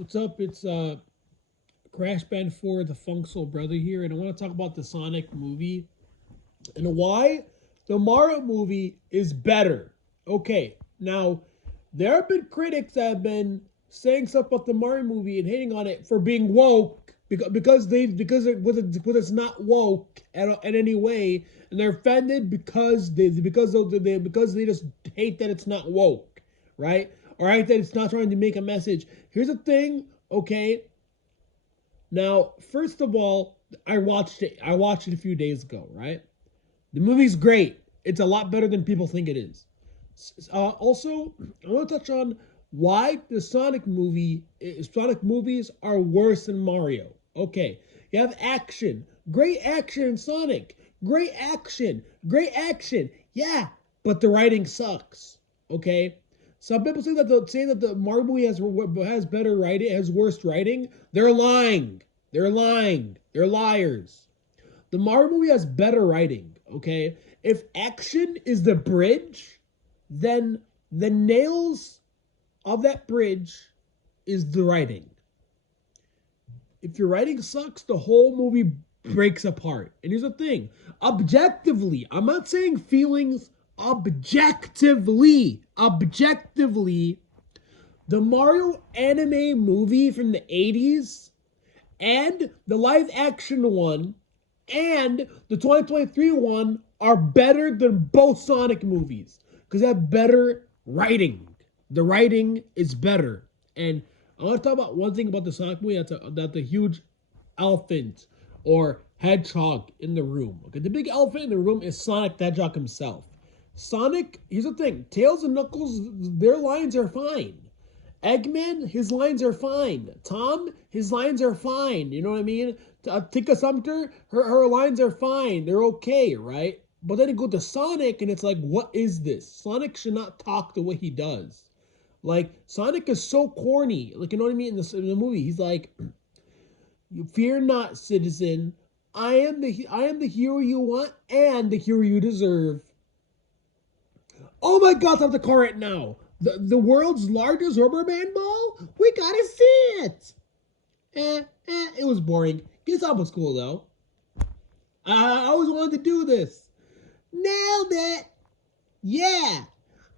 What's up? It's Crash Band 4, the Funk Soul Brother here, and I want to talk about the Sonic movie and why the Mario movie is better. Okay, now there have been critics that have been saying stuff about the Mario movie and hating on it for being woke because it's not woke at any way, and they're offended because they just hate that it's not woke, right? Or hate that it's not trying to make a message. Here's the thing, okay? Now, first of all, I watched it. I watched it a few days ago, right? The movie's great. It's a lot better than people think it is. Also, I want to touch on why the Sonic movies are worse than Mario. Okay, you have action, great action in Sonic, great action, great action. Yeah, but the writing sucks. Okay, some people say that the Mario movie has better writing, has worse writing. They're lying. They're lying. They're liars. The Mario movie has better writing, okay? If action is the bridge, then the nails of that bridge is the writing. If your writing sucks, the whole movie breaks apart. And here's the thing, objectively, I'm not saying feelings, objectively, the Mario anime movie from the 80s and the live action one and the 2023 one are better than both Sonic movies because they have better writing. The writing is better. And I want to talk about one thing about the Sonic movie that's the huge elephant or hedgehog in the room. Okay, the big elephant in the room is Sonic the Hedgehog himself. Sonic, here's the thing, Tails and Knuckles, their lines are fine. Eggman, his lines are fine. Tom, his lines are fine. You know what I mean? Tika Sumter, her lines are fine. They're okay, right? But then you go to Sonic and it's like, what is this? Sonic should not talk the way he does. Like, Sonic is so corny. Like, you know what I mean? In the movie, he's like, "You fear not, citizen. I am the hero you want and the hero you deserve." Oh my god, stop the car right now. The world's largest rubber band ball? We gotta see it. It was boring. Guess that was cool though. I always wanted to do this. Nailed it. Yeah.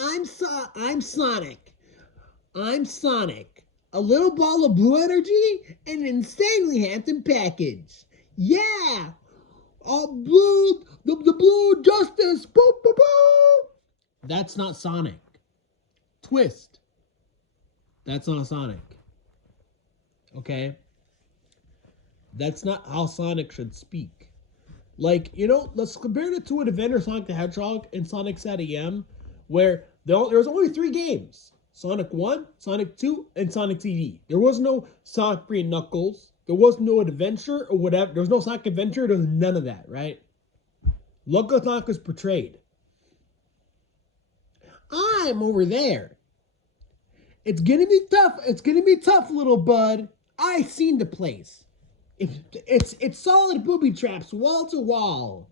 I'm Sonic. I'm Sonic. A little ball of blue energy and an insanely handsome package. Yeah. The blue justice. Boop, boop, boop. That's not Sonic. Twist. That's not Sonic. Okay? That's not how Sonic should speak. Like, let's compare it to an Adventure Sonic the Hedgehog and Sonic SAT where there was only three games. Sonic 1, Sonic 2, and Sonic TV. There was no Sonic 3 and Knuckles. There was no adventure or whatever. There was no Sonic Adventure. There was none of that, right? Look how Sonic was portrayed. I'm over there. It's gonna be tough. It's gonna be tough, little bud. I seen the place. It's solid booby traps, wall to wall.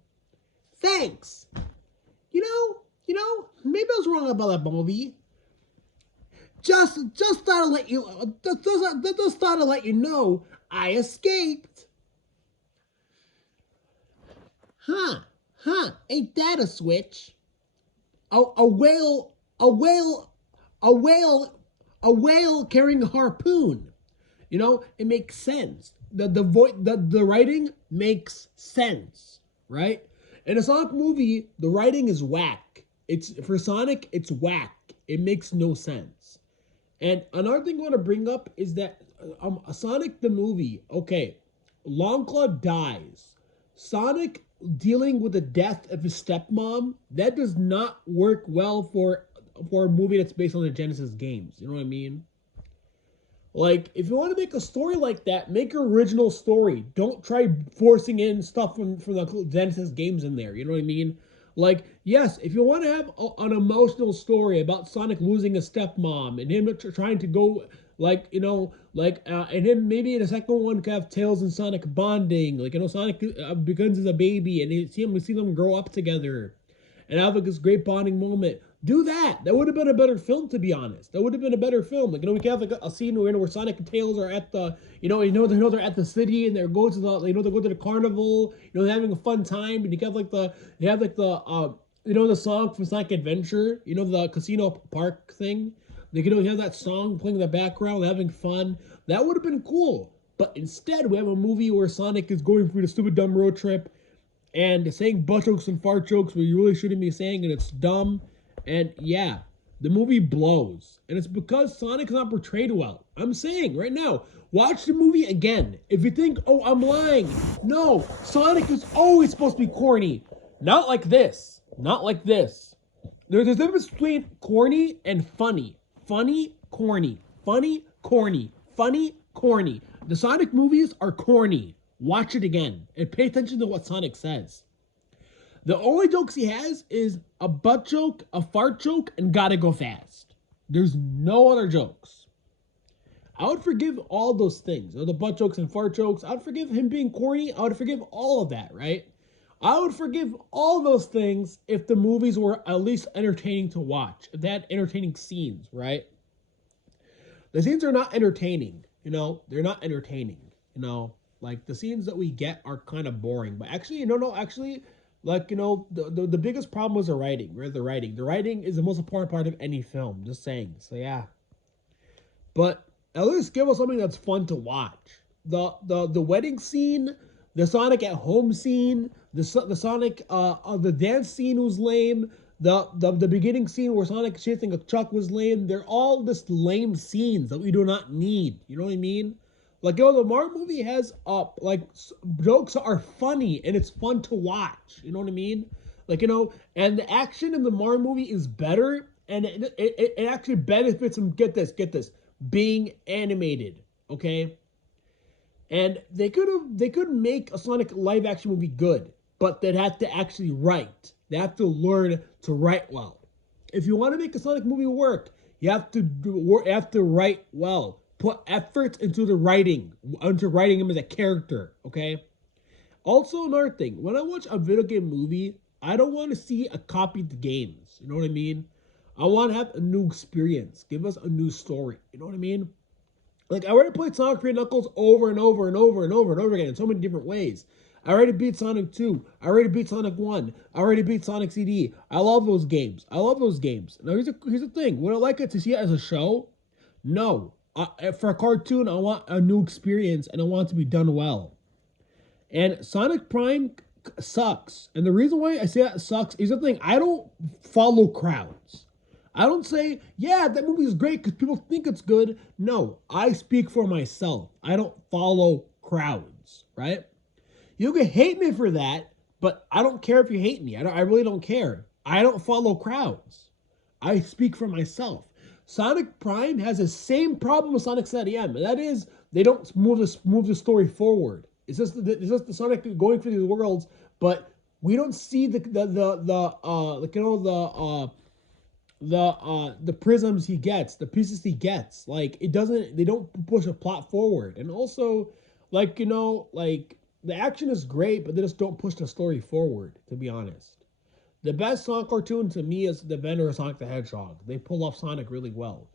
Thanks. Maybe I was wrong about that Bumblebee. Just thought I'd let you. Just thought I'd let you know I escaped. Huh? Ain't that a switch? A whale, a whale, a whale, a whale carrying a harpoon. It makes sense. The writing makes sense, right? In a Sonic movie, the writing is whack. It's for Sonic, it's whack. It makes no sense. And another thing I want to bring up is that Sonic the movie, okay, Longclaw dies. Sonic dealing with the death of his stepmom, that does not work well for a movie that's based on the Genesis games. You know what I mean? Like, if you want to make a story like that, make an original story. Don't try forcing in stuff from the Genesis games in there. You know what I mean? Like, yes, if you want to have an emotional story about Sonic losing a stepmom and him trying to go, and him maybe in the second one could have Tails and Sonic bonding. Like, Sonic begins as a baby and we see them grow up together and have like this great bonding moment. Do that. That would have been a better film, to be honest. That would have been a better film. Like, we can have like a scene where Sonic and Tails are at the, they're at the city and they're going to the, they go to the carnival. They're having a fun time, and you have like the song from Sonic Adventure. The casino park thing. They can have that song playing in the background, having fun. That would have been cool. But instead, we have a movie where Sonic is going through the stupid dumb road trip and saying butt jokes and fart jokes where you really shouldn't be saying, and it's dumb. And yeah, the movie blows. And it's because Sonic is not portrayed well. I'm saying right now, watch the movie again. If you think, oh, I'm lying. No, Sonic is always supposed to be corny. Not like this. Not like this. There's a difference between corny and funny. Funny, corny. Funny, corny. Funny, corny. The Sonic movies are corny. Watch it again and pay attention to what Sonic says. The only jokes he has is a butt joke, a fart joke, and gotta go fast. There's no other jokes. I would forgive all those things. The butt jokes and fart jokes. I would forgive him being corny. I would forgive all of that, right? I would forgive all those things if the movies were at least entertaining to watch. If they had entertaining scenes, right? The scenes are not entertaining. They're not entertaining. Like the scenes that we get are kind of boring. But actually, no, actually, like, the biggest problem was the writing, right? The writing. The writing is the most important part of any film, just saying. So yeah. But at least give us something that's fun to watch. The wedding scene, the Sonic at home scene, the Sonic the dance scene was lame. The beginning scene where Sonic chasing a truck was lame. They're all just lame scenes that we do not need. You know what I mean? Like, the Mario movie has jokes are funny and it's fun to watch. You know what I mean? Like, and the action in the Mario movie is better, and it actually benefits from, get this, being animated. Okay? And they could make a Sonic live action movie good, but they'd have to actually write. They have to learn to write well. If you want to make a Sonic movie work, you have to write well. Put effort into the writing, into writing him as a character, okay? Also, another thing, when I watch a video game movie, I don't want to see a copied games. You know what I mean? I want to have a new experience. Give us a new story. You know what I mean? Like, I already played Sonic 3 Knuckles over and over and over and over and over again in so many different ways. I already beat Sonic 2. I already beat Sonic 1. I already beat Sonic CD. I love those games. Now, here's the thing. Would I like it to see it as a show? No. For a cartoon, I want a new experience, and I want it to be done well. And Sonic Prime sucks. And the reason why I say that sucks is the thing. I don't follow crowds. I don't say, yeah, that movie is great because people think it's good. No, I speak for myself. I don't follow crowds, right? You can hate me for that, but I don't care if you hate me. I really don't care. I don't follow crowds. I speak for myself. Sonic Prime has the same problem with Sonic ZM, and that is they don't move the story forward. It's just the Sonic going through these worlds, but we don't see the prisms he gets, the pieces he gets. Like, they don't push a plot forward. And also, like, the action is great, but they just don't push the story forward, to be honest. The best Sonic cartoon to me is the Adventure of Sonic the Hedgehog. They pull off Sonic really well,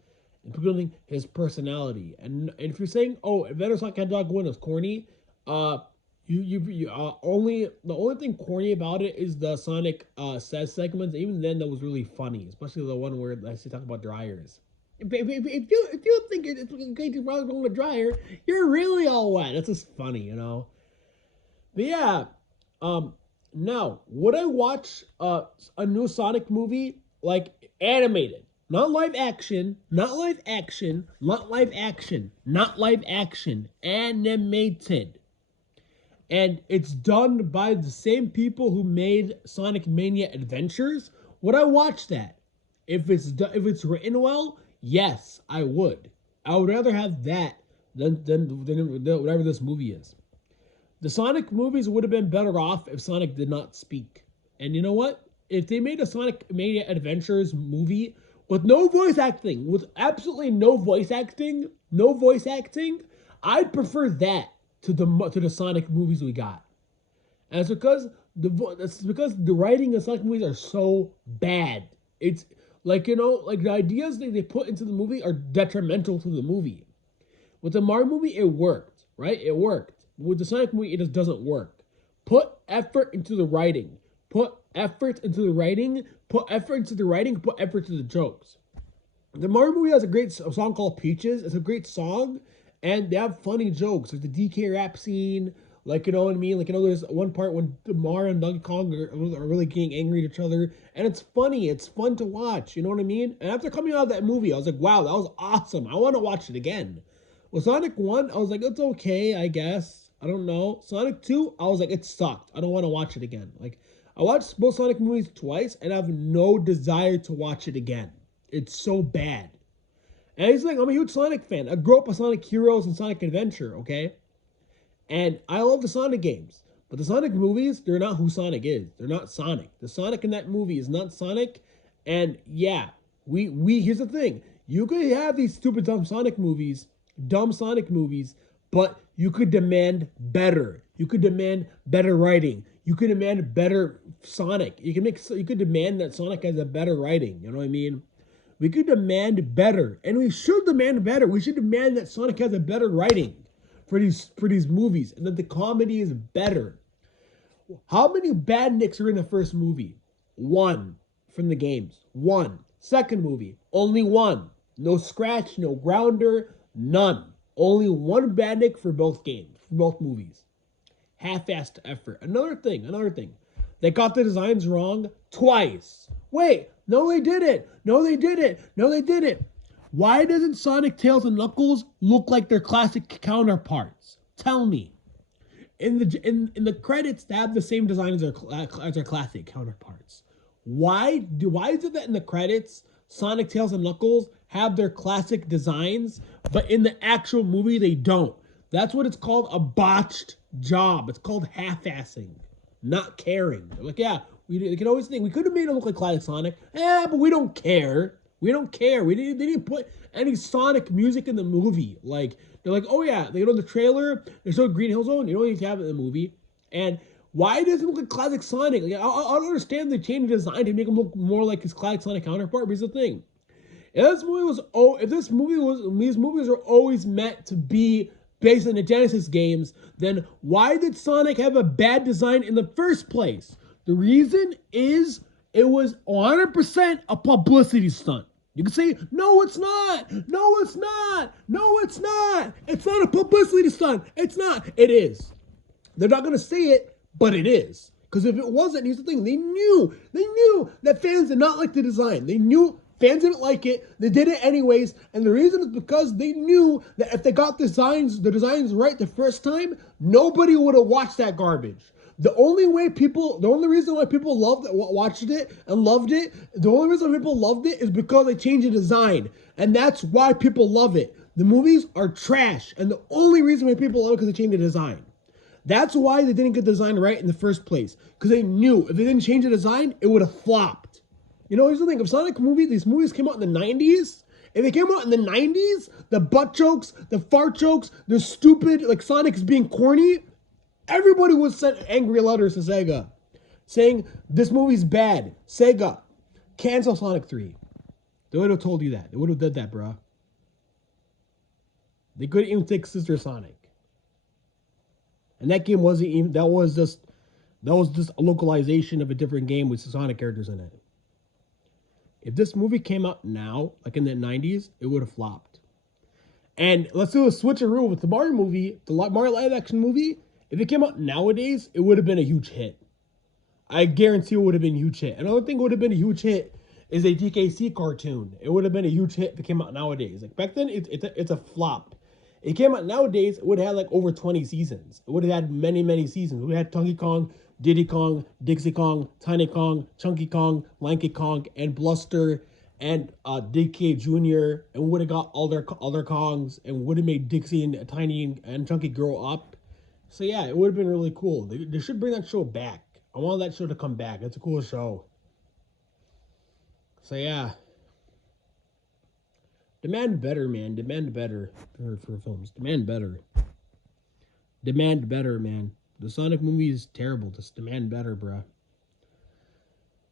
including his personality. And if you're saying, "Oh, Adventure of Sonic the Hedgehog 1 is corny," the only thing corny about it is the Sonic says segments. Even then, that was really funny, especially the one where I talk about dryers. If you think it's okay to run on a dryer, you're really all wet. That's just funny, But yeah, now, would I watch a new Sonic movie, like, animated? Not live action, animated. And it's done by the same people who made Sonic Mania Adventures. Would I watch that? If it's written well, yes, I would. I would rather have that than whatever this movie is. The Sonic movies would have been better off if Sonic did not speak. And you know what? If they made a Sonic Mania Adventures movie with no voice acting, with absolutely no voice acting, I'd prefer that to the Sonic movies we got. And it's because the writing of Sonic movies are so bad. It's Like, like the ideas they put into the movie are detrimental to the movie. With the Mario movie, it worked, right? It worked. With the Sonic movie, it just doesn't work. Put effort into the writing. Put effort into the writing. Put effort into the writing. Put effort into the jokes. The Mario movie has a great song called Peaches. It's a great song, and they have funny jokes. Like the DK rap scene, like, you know what I mean? Like, there's one part when Mario and Donkey Kong are really getting angry at each other, and it's funny. It's fun to watch. You know what I mean? And after coming out of that movie, I was like, wow, that was awesome. I want to watch it again. With Sonic 1, I was like, it's okay, I guess. I don't know. Sonic 2, I was like, it sucked. I don't want to watch it again. Like, I watched both Sonic movies twice, and I have no desire to watch it again. It's so bad. And he's like, I'm a huge Sonic fan. I grew up with Sonic Heroes and Sonic Adventure, okay? And I love the Sonic games. But the Sonic movies, they're not who Sonic is. They're not Sonic. The Sonic in that movie is not Sonic. And yeah, we here's the thing. You could have these stupid dumb Sonic movies, but you could demand better. You could demand better writing. You could demand better Sonic. You could demand that Sonic has a better writing. You know what I mean? We could demand better, and we should demand better. We should demand that Sonic has a better writing for these movies, and that the comedy is better. How many bad nicks are in the first movie? One from the games. One. Second movie, only one. No scratch, no grounder, none. Only one bad nick for both games, for both movies. Half-assed effort. Another thing. They got the designs wrong twice. Wait, no, they didn't. No, they didn't. No, they didn't. Why doesn't Sonic, Tails, and Knuckles look like their classic counterparts? Tell me. In the credits, they have the same design as their classic counterparts. Why is it that in the credits, Sonic, Tails, and Knuckles have their classic designs, but in the actual movie they don't? That's what it's called, a botched job. It's called half-assing, not caring. They're like, yeah, they can always think we could have made it look like classic Sonic. But we don't care. We don't care. They didn't put any Sonic music in the movie. Like, they're like, oh yeah, they the trailer. They showed Green Hill Zone. You don't need to have it in the movie. And why does it look like classic Sonic? Like, I don't understand the change of design to make him look more like his classic Sonic counterpart. But here's the thing: these movies are always meant to be based on the Genesis games, then why did Sonic have a bad design in the first place? The reason is it was 100% a publicity stunt. You can say, no, it's not. No, it's not. No, it's not. It's not a publicity stunt. It's not. It is. They're not going to say it, but it is. Because if it wasn't, here's the thing. They knew that fans did not like the design. They knew fans didn't like it. They did it anyways. And the reason is because they knew that if they got the designs right the first time, nobody would have watched that garbage. The only reason why people watched it and loved it, the only reason people loved it is because they changed the design. And that's why people love it. The movies are trash. And the only reason why people love it is because they changed the design. That's why they didn't get the design right in the first place. Because they knew if they didn't change the design, it would have flopped. Here's the thing. If these movies came out in the 90s, if they came out in the 90s, the butt jokes, the fart jokes, the stupid, like Sonic's being corny, everybody would send angry letters to Sega saying, this movie's bad. Sega, cancel Sonic 3. They would have told you that. They would have did that, bro. They couldn't even take Sister Sonic. And that game wasn't even, that was just a localization of a different game with Sonic characters in it. If this movie came out now, like in the 90s, it would have flopped. And let's do a switcheroo with the Mario movie, the Mario live action movie. If it came out nowadays, it would have been a huge hit. I guarantee it would have been a huge hit. Another thing would have been a huge hit is a DKC cartoon. It would have been a huge hit if it came out nowadays. Like back then, it's a flop. It came out nowadays, it would have had like over 20 seasons. It would have had many, many seasons. We had Donkey Kong, Diddy Kong, Dixie Kong, Tiny Kong, Chunky Kong, Lanky Kong, and Bluster, and DK Jr., and would have got all their Kongs, and would have made Dixie and Tiny and Chunky grow up. So yeah, it would have been really cool. They should bring that show back. I want that show to come back. It's a cool show. So yeah. Demand better, man. Demand better for films. Demand better. Demand better, man. The Sonic movie is terrible. Just demand better, bruh.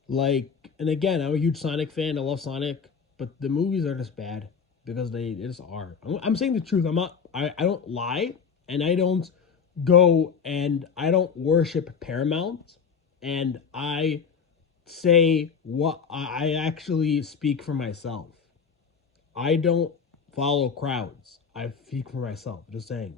Like, and again, I'm a huge Sonic fan. I love Sonic, but the movies are just bad because they just are. I'm saying the truth. I'm not. I don't lie, and I don't go and I don't worship Paramount, and I say what I actually speak for myself. I don't follow crowds. I speak for myself. Just saying.